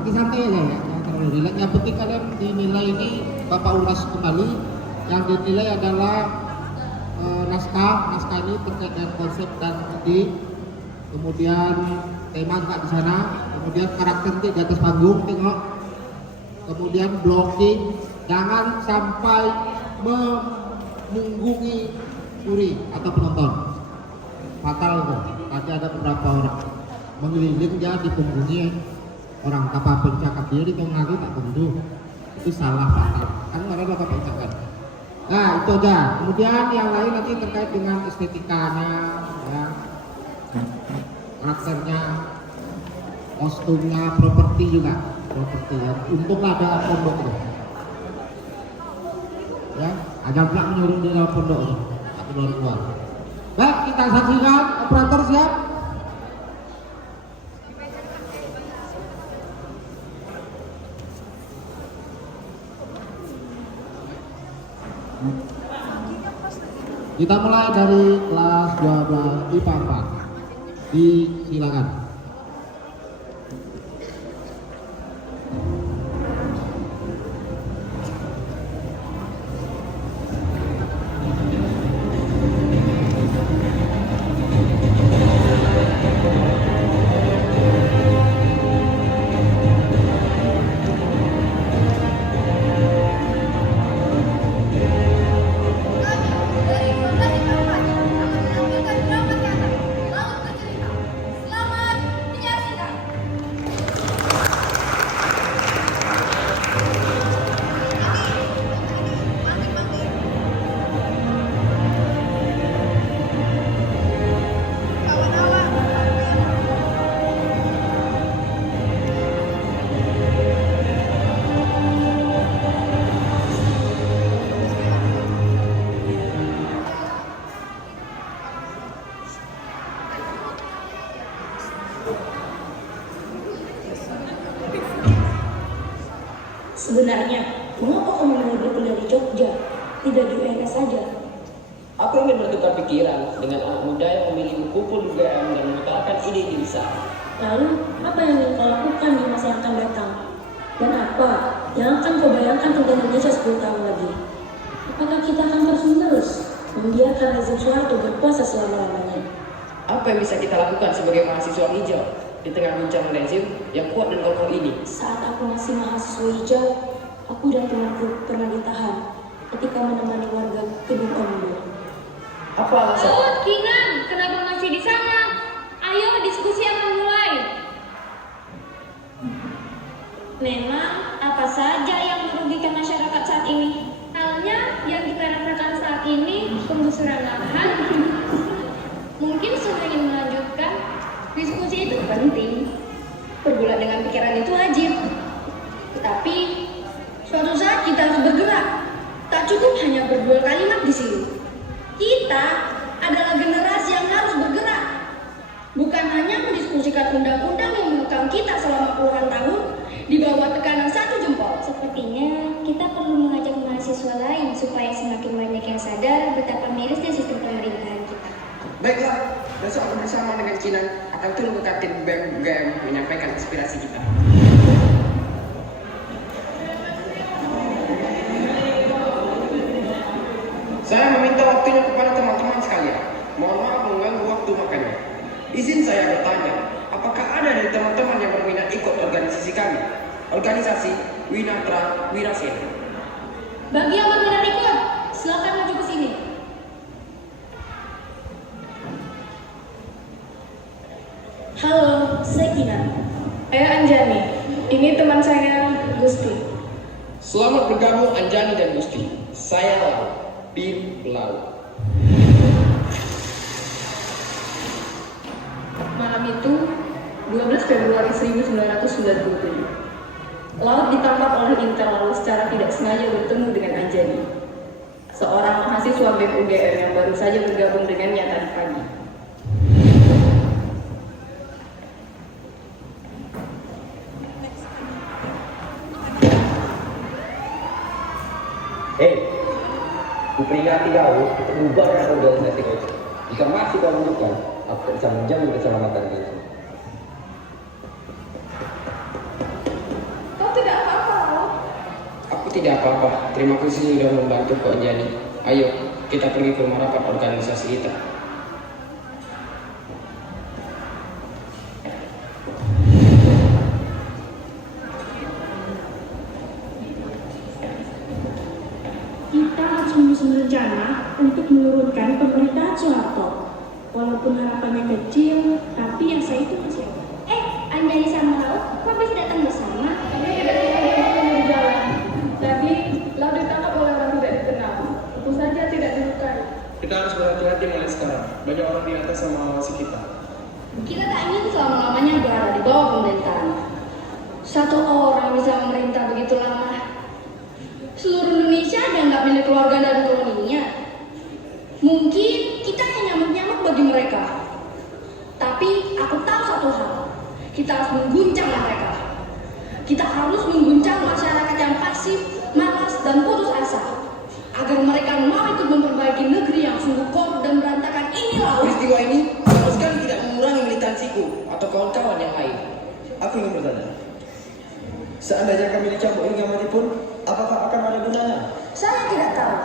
Nanti santai aja ya, jangan terlalu rileks. Yang penting kalian dinilai ini Bapak ulas kembali. Yang dinilai adalah naskah ini terkait dengan konsep dan ide, kemudian tema juga di sana, kemudian karakter di atas panggung tengok, kemudian blocking, jangan sampai memunggungi juri atau penonton, fatal itu. Tadi ada beberapa orang mengeliling dia dipunggungi orang tanpa pencakap dia di pengaruh tak pembunuh, itu salah fatal. Kan ada bapak pencakap. Nah itu aja. Kemudian yang lain nanti terkait dengan estetikanya, ya, karakternya, kostumnya, properti juga, properti ya. Untunglah ada pondok itu. Ya, ada pula menyuruh di dalam pondok itu, atau luar luar. Baik, kita saksikan. Operator siap. Kita mulai dari kelas 12 IPA 4. Silakan. Sebenarnya, mengapa kamu menuduh tinggal di Jogja, tidak di UNS saja? Aku ingin bertukar pikiran dengan anak muda yang memiliki kumpul UGM dan mengutarakan ide besar. Lalu, apa yang ingin kau lakukan di masa yang akan datang? Dan apa yang akan kau bayangkan tentang Indonesia 10 tahun lagi? Apakah kita akan terus-menerus membiarkan rezim Soeharto berkuasa selama-lamanya? Apa yang bisa kita lakukan sebagai mahasiswa hijau di tengah guncangan rezim yang kuat dan kokoh ini? Saat aku masih mahasiswa hijau, aku dan temanku pernah ditahan ketika menemani warga gedung Komudo. Apa alasan? Oh, Kinan, kenapa masih di sana? Ayo, diskusi akan mulai. Memang apa saja yang merugikan masyarakat saat ini? Halnya yang kita rasakan saat ini, penggusuran lahan. Mungkin semua ingin melanjutkan. Diskusi itu penting. Bergulat dengan pikiran itu wajib. Tetapi suatu saat kita harus bergerak. Tak cukup hanya berdua kalimat di sini. Kita adalah generasi yang harus bergerak. Bukan hanya mendiskusikan undang-undang yang mengekang kita selama puluhan tahun di bawah tekanan satu jempol. Sepertinya kita perlu mengajak mahasiswa lain supaya semakin banyak yang sadar betapa mirisnya sistem pemerintahan kita. Baiklah, besok aku bersama dengan Kinan akan turun ke kantin UGM menyampaikan aspirasi kita. Saya meminta waktunya kepada teman-teman sekalian. Mohon maaf mengganggu waktu makannya. Izin saya bertanya, apakah ada dari teman-teman yang berminat ikut organisasi kami? Organisasi Winatra Wirasena. Bagi yang berminat ikut, silakan maju ke sini. Halo, saya Kinan. Saya Anjani. Ini teman saya, Gusti. Selamat bergabung Anjani dan Gusti. Saya Lau, Bin Lau. Malam itu, 12 Februari 1997. Laut ditangkap oleh Intel lalu secara tidak sengaja bertemu dengan Anjani, seorang mahasiswa BEM UGM yang baru saja bergabung dengannya tadi pagi. Hei, kuperingati kau untuk membubarkan organisasi kau. Jika masih kau menunjukkan, aku bisa menjamin keselamatan diri. tidak apa-apa. Terima kasih sudah membantu Kak Anjani. Ayo, kita pergi ke rumah rapat organisasi kita. Kita harus menyusun rencana untuk menurunkan pemerintahan Soeharto. Walaupun harapannya kecil, tapi yang saya itu masih ada. Anjani sama Laut, kok bisa datang bersama? Kami tidak tahu di jalan. Tadi Laut ditangkap oleh orang tidak dikenal. Tentu saja tidak dilukai. Kita harus berhati-hati mulai sekarang. Banyak orang di atas yang mengawasi kita. Kita tak ingin selama-lamanya berada di bawah pemerintahan. Satu orang bisa memerintah begitu lama. Seluruh Indonesia dianggap milik keluarga dan koloninya. Mungkin kita hanya nyamuk-nyamuk bagi mereka. Tapi aku tahu satu hal. Kita harus mengguncang mereka. Kita harus mengguncang masyarakat yang pasif, malas, dan putus asa. Agar mereka mau ikut memperbaiki negeri yang sungguh korup dan berantakan ini. Laut. Peristiwa ini sama sekali tidak mengurangi militansiku atau kawan-kawan yang lain. Aku ingin bertanya, seandainya kami dicambuk hingga mati pun, apakah akan ada gunanya? Saya tidak tahu.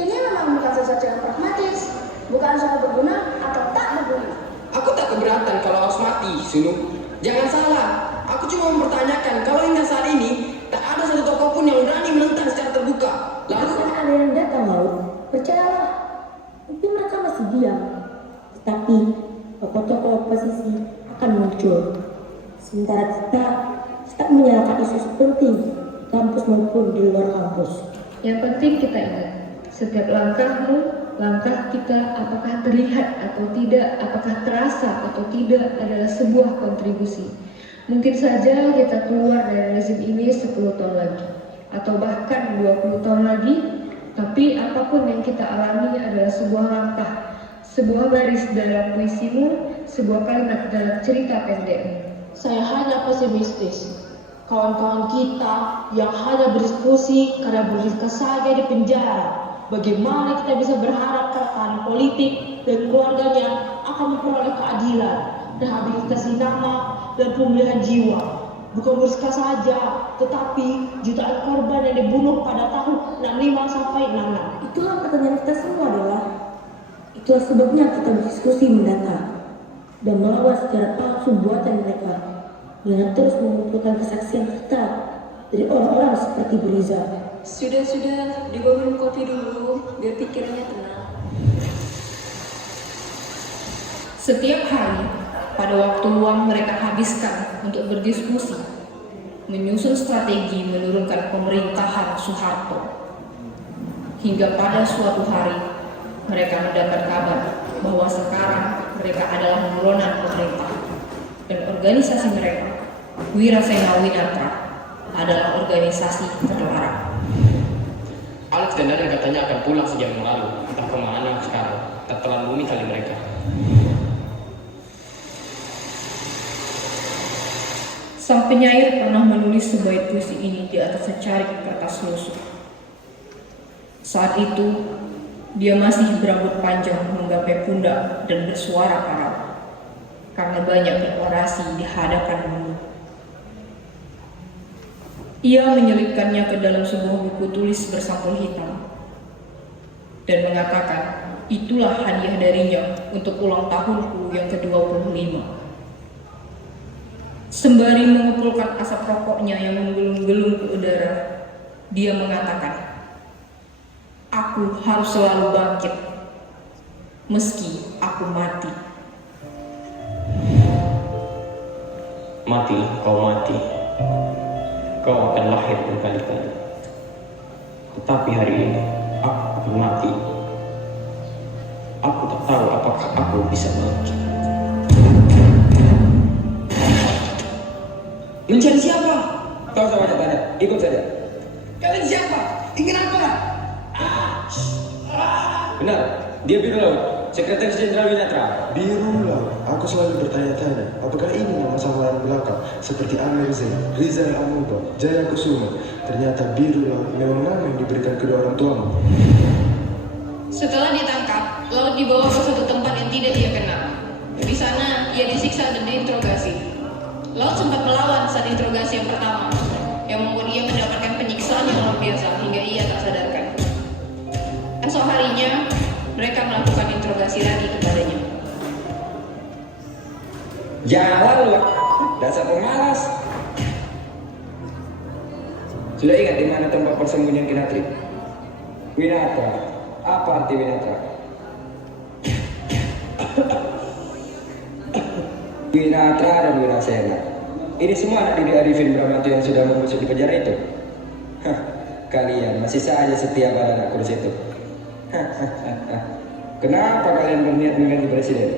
Ini memang bukan sesuatu yang pragmatis, bukan soal berguna atau tak berguna. Aku tak keberatan kalau harus mati, Sunu. Jangan salah, aku cuma mempertanyakan kalau hingga saat ini tak ada satu tokoh pun yang berani menentang secara terbuka. Lalu Akan ada yang datang, Laut. Percayalah. Mungkin mereka masih diam. Tetapi tokoh-tokoh oposisi akan muncul. Sementara kita tetap menyalakan isu penting di kampus maupun di luar kampus. Yang penting kita ingat, setiap langkahmu, langkah kita, apakah terlihat atau tidak, apakah terasa atau tidak, adalah sebuah kontribusi. Mungkin saja kita keluar dari rezim ini 10 tahun lagi, atau bahkan 20 tahun lagi, tapi apapun yang kita alami adalah sebuah langkah, sebuah baris dalam puisimu, sebuah kalimat dalam cerita pendekmu. Saya hanya pesimistis. Kawan-kawan kita yang hanya berdiskusi karena berdiskusi saja di penjara. Bagaimana kita bisa berharap tahanan politik dan keluarganya akan memperoleh keadilan, rehabilitasi nama, dan pemulihan jiwa. Bukan berdiskusi saja, tetapi jutaan korban yang dibunuh pada tahun 65 sampai 66. Itulah pertanyaan kita semua adalah, itulah sebabnya kita berdiskusi mendata dan melawan secara palsu buatan mereka dengan terus mengumpulkan kesaksian kita dari orang-orang seperti Beriza. Sudah, dibawain kopi dulu, biar pikirannya tenang. Setiap hari, pada waktu luang mereka habiskan untuk berdiskusi, menyusun strategi menurunkan pemerintahan Soeharto. Hingga pada suatu hari, mereka mendapat kabar bahwa sekarang mereka adalah buronan pemerintah. Dan organisasi mereka, Wirasena Winatra, adalah organisasi terlarang. Alex dan Daniel katanya akan pulang sejak yang lalu. Entah kemana sekarang. Tak telan bumi kali mereka. Sang penyair pernah menulis sebuah puisi ini di atas secarik kertas lusuh. Saat itu, dia masih berambut panjang menggapai pundak dan bersuara karat karena banyak berorasi di hadapan bumi. Ia menyelipkannya ke dalam sebuah buku tulis bersampul hitam dan mengatakan itulah hadiah darinya untuk ulang tahunku yang ke-25. Sembari mengumpulkan asap rokoknya yang menggelung-gelung ke udara, dia mengatakan, aku harus selalu bangkit, meski aku mati. Matilah kau mati. Kau akan lahir berkali-kali. Tetapi hari ini, aku akan mati. Aku tak tahu apakah aku bisa bangkit. Mencari siapa? Kau sama tanya, ikut saja. Kalian siapa? Ingin apa? Benar, dia Biru Laut, Sekretaris Jenderal Winatra. Biru Laut, aku selalu bertanya-tanya, apakah ini nama-nama yang belakang seperti Amir Zain, Rizal Amuba, Jaya Kusuma. Ternyata Biru Laut memang nama yang diberikan kedua orang tuamu. Setelah ditangkap, Laut dibawa ke suatu tempat yang tidak dia kenal. Di sana, ia disiksa dan diinterogasi. Laut sempat melawan saat interogasi yang pertama, yang membuat ia mendapatkan penyiksaan perusahaan yang luar biasa hingga ia tak sadarkan. Esok harinya, mereka melakukan interogasi lagi kepadanya. Jalan lu, dasar pemalas. Sudah ingat di mana tempat persembunyian Kinatri? Winatra. Apa arti Winatra? Winatra dan Wirasena. Ini semua anak didik Arifin Bramantyo yang sudah membusuk di penjara itu. Hah, kalian masih saja setia pada anak kurus itu. Kenapa kalian berniat mengganti presiden?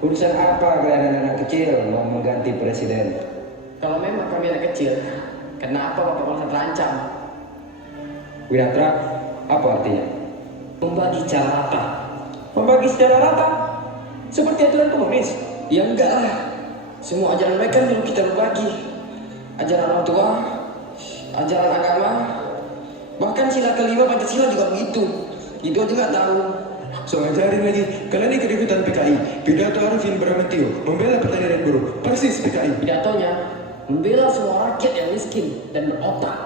Urusan apa kalian anak-anak kecil mau mengganti presiden? Kalau memang kami anak kecil, kenapa Bapak merasa terancam? Winatra, apa artinya? Membagi secara rata. Membagi secara rata? Seperti aturan komunis? Ya enggak lah. Semua ajaran mereka nyuruh kita berbagi. Ajaran orang tua, ajaran agama, bahkan sila kelima Pancasila juga begitu. Itu aja nggak tahu. So ajarin lagi, kalian ikut-ikutan PKI, pidato Arifin Bramantyo, membela petani dan buruh, persis PKI. Pidatonya membela semua rakyat yang miskin dan berotak.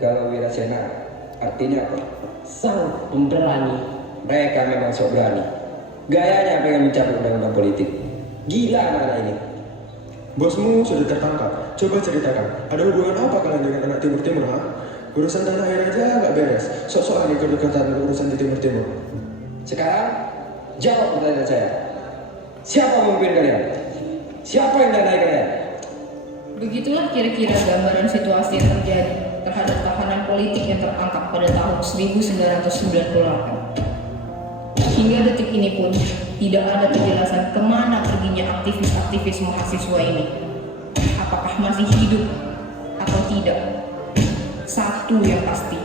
Kalau Wirasena, artinya apa? Sang pemberani. Mereka memang sok berani. Gayanya pengen mencabut undang-undang politik. Gila anak-anak ini. Bosmu sudah tertangkap, coba ceritakan, ada hubungan apa kalian dengan anak Timur-Timur, ha? Urusan tanah air aja nggak beres, sok-sokan ikut-ikutan urusan di Timur-Timur. Sekarang, jawab pertanyaan saya. Siapa pemimpin kalian? Siapa yang danai kalian? Begitulah kira-kira gambaran situasi yang terjadi terhadap tahanan politik yang tertangkap pada tahun 1998. Hingga detik ini pun tidak ada kejelasan kemana perginya aktivis-aktivis mahasiswa ini. Apakah masih hidup atau tidak? Satu yang pasti,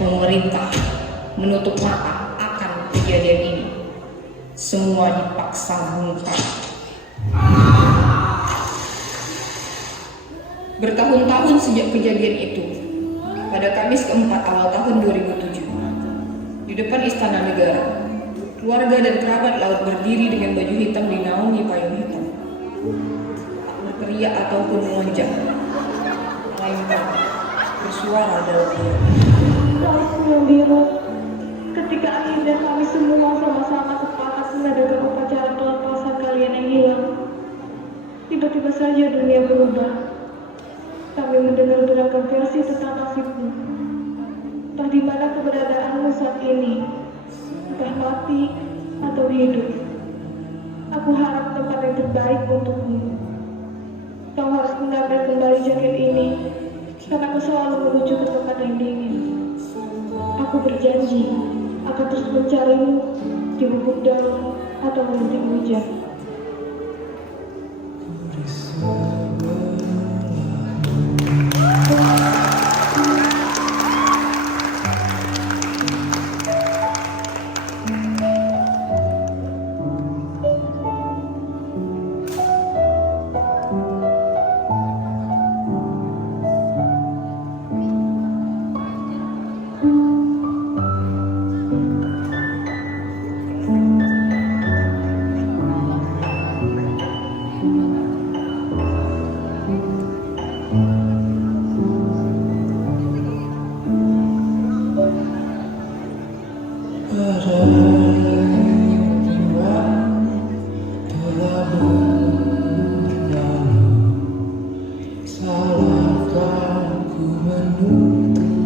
pemerintah menutup mata akan kejadian ini. Semua dipaksa bongkar. Bertahun-tahun sejak kejadian itu, pada Kamis keempat awal tahun 2007, di depan Istana Negara, keluarga dan kerabat laut berdiri dengan baju hitam dinaungi payung hitam. Tak berteriak ataupun melonjak, melainkan bersuara dalam diam. Salju yang biru, ketika Ain dan kami semua sama-sama sepakat mengadakan upacara pelepasan kalian yang hilang, tiba-tiba saja dunia berubah. Kami mendengar beragam versi tentang nasibmu. Entah di mana keberadaanmu saat ini, entah mati atau hidup. Aku harap tempat yang terbaik untukmu. Kau harus mengambil kembali jaket ini, karena aku selalu menuju ke tempat yang dingin. Aku berjanji akan terus mencarimu di bubuk daun atau rintik hujan. Salahkah ku menunggu